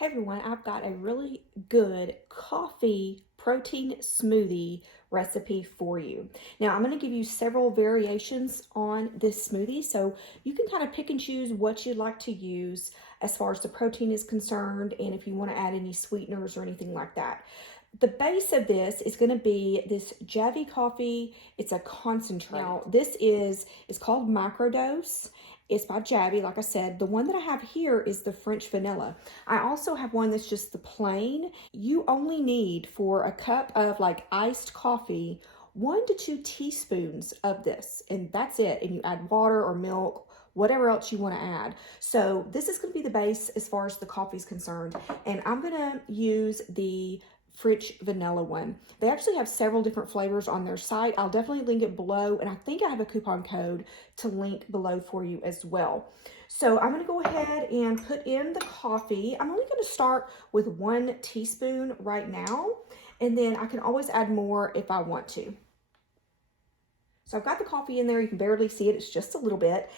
Hey everyone, I've got a really good coffee protein smoothie recipe for you. Now I'm going to give you several variations on this smoothie, so you can kind of pick and choose what you'd like to use as far as the protein is concerned, and if you want to add any sweeteners or anything like that. The base of this is going to be this Javy Coffee. It's a concentrate. Now this is called Microdose. It's by Javy, like I said. The one that I have here is the French vanilla. I also have one that's just the plain. You only need, for a cup of like iced coffee, 1 to 2 teaspoons of this, and that's it. And you add water or milk, whatever else you want to add. So this is going to be the base as far as the coffee is concerned. And I'm going to use the French vanilla one. They actually have several different flavors on their site. I'll definitely link it below, and I think I have a coupon code to link below for you as well. So I'm going to go ahead and put in the coffee. I'm only going to start with 1 teaspoon right now, and then I can always add more if I want to. So I've got the coffee in there. You can barely see it. It's just a little bit.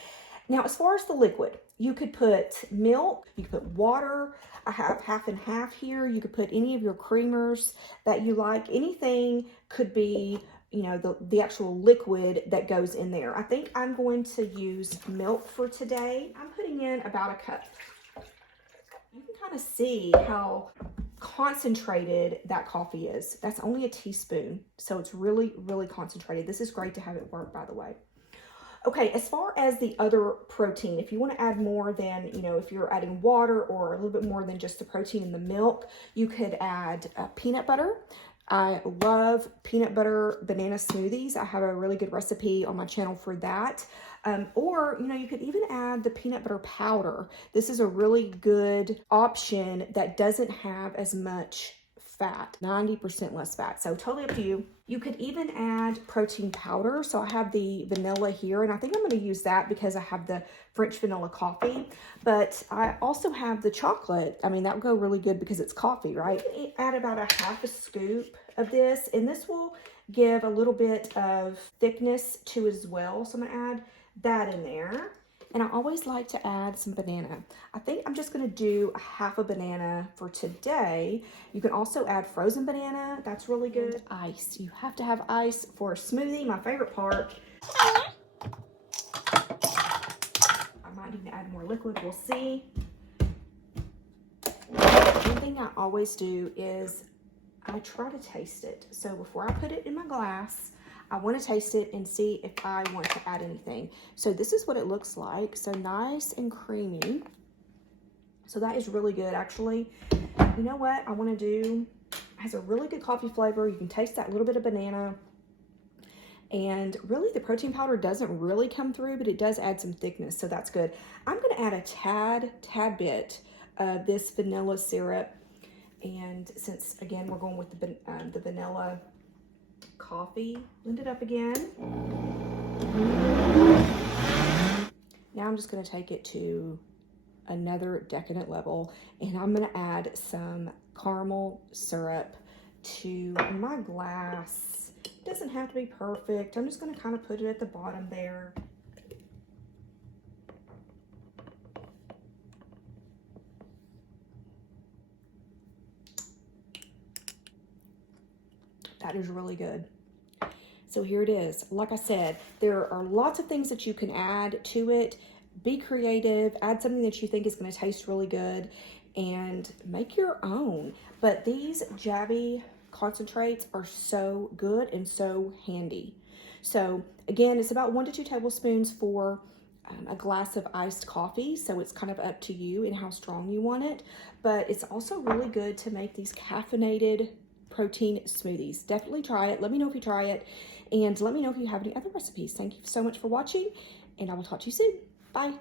Now, as far as the liquid, you could put milk, you could put water. I have half and half here. You could put any of your creamers that you like. Anything could be, you know, the actual liquid that goes in there. I think I'm going to use milk for today. I'm putting in about a cup. You can kind of see how concentrated that coffee is. That's only a teaspoon, so it's really, really concentrated. This is great to have it work, by the way. Okay, as far as the other protein, if you want to add more than, you know, if you're adding water or a little bit more than just the protein in the milk, you could add peanut butter. I love peanut butter banana smoothies. I have a really good recipe on my channel for that. Or, you know, you could even add the peanut butter powder. This is a really good option that doesn't have as much fat, 90% less fat. So totally up to you. You could even add protein powder. So I have the vanilla here, and I think I'm going to use that because I have the French vanilla coffee. But I also have the chocolate. I mean, that would go really good because it's coffee, right? You can add about a half a scoop of this, and this will give a little bit of thickness to it as well. So I'm going to add that in there. And I always like to add some banana. I think I'm just going to do a half a banana for today. You can also add frozen banana. That's really good. And ice. You have to have ice for a smoothie, my favorite part. I might need to add more liquid. We'll see. One thing I always do is I try to taste it. So before I put it in my glass, I want to taste it and see if I want to add anything. So this is what it looks like. So nice and creamy. So that is really good, actually. You know what I want to do? It has a really good coffee flavor. You can taste that little bit of banana. And really the protein powder doesn't really come through, but it does add some thickness. So that's good. I'm going to add a tad bit of this vanilla syrup. And since, again, we're going with the vanilla coffee, blend it up again. Now I'm just going to take it to another decadent level, and I'm going to add some caramel syrup to my glass. It doesn't have to be perfect. I'm just going to kind of put it at the bottom there. That is really good. So here it is. Like I said, there are lots of things that you can add to it. Be creative, add something that you think is going to taste really good, and make your own. But these Javy concentrates are so good and so handy. So again, it's about 1 to 2 tablespoons for a glass of iced coffee. So it's kind of up to you and how strong you want it. But it's also really good to make these caffeinated protein smoothies. Definitely try it. Let me know if you try it, and let me know if you have any other recipes. Thank you so much for watching, and I will talk to you soon. Bye.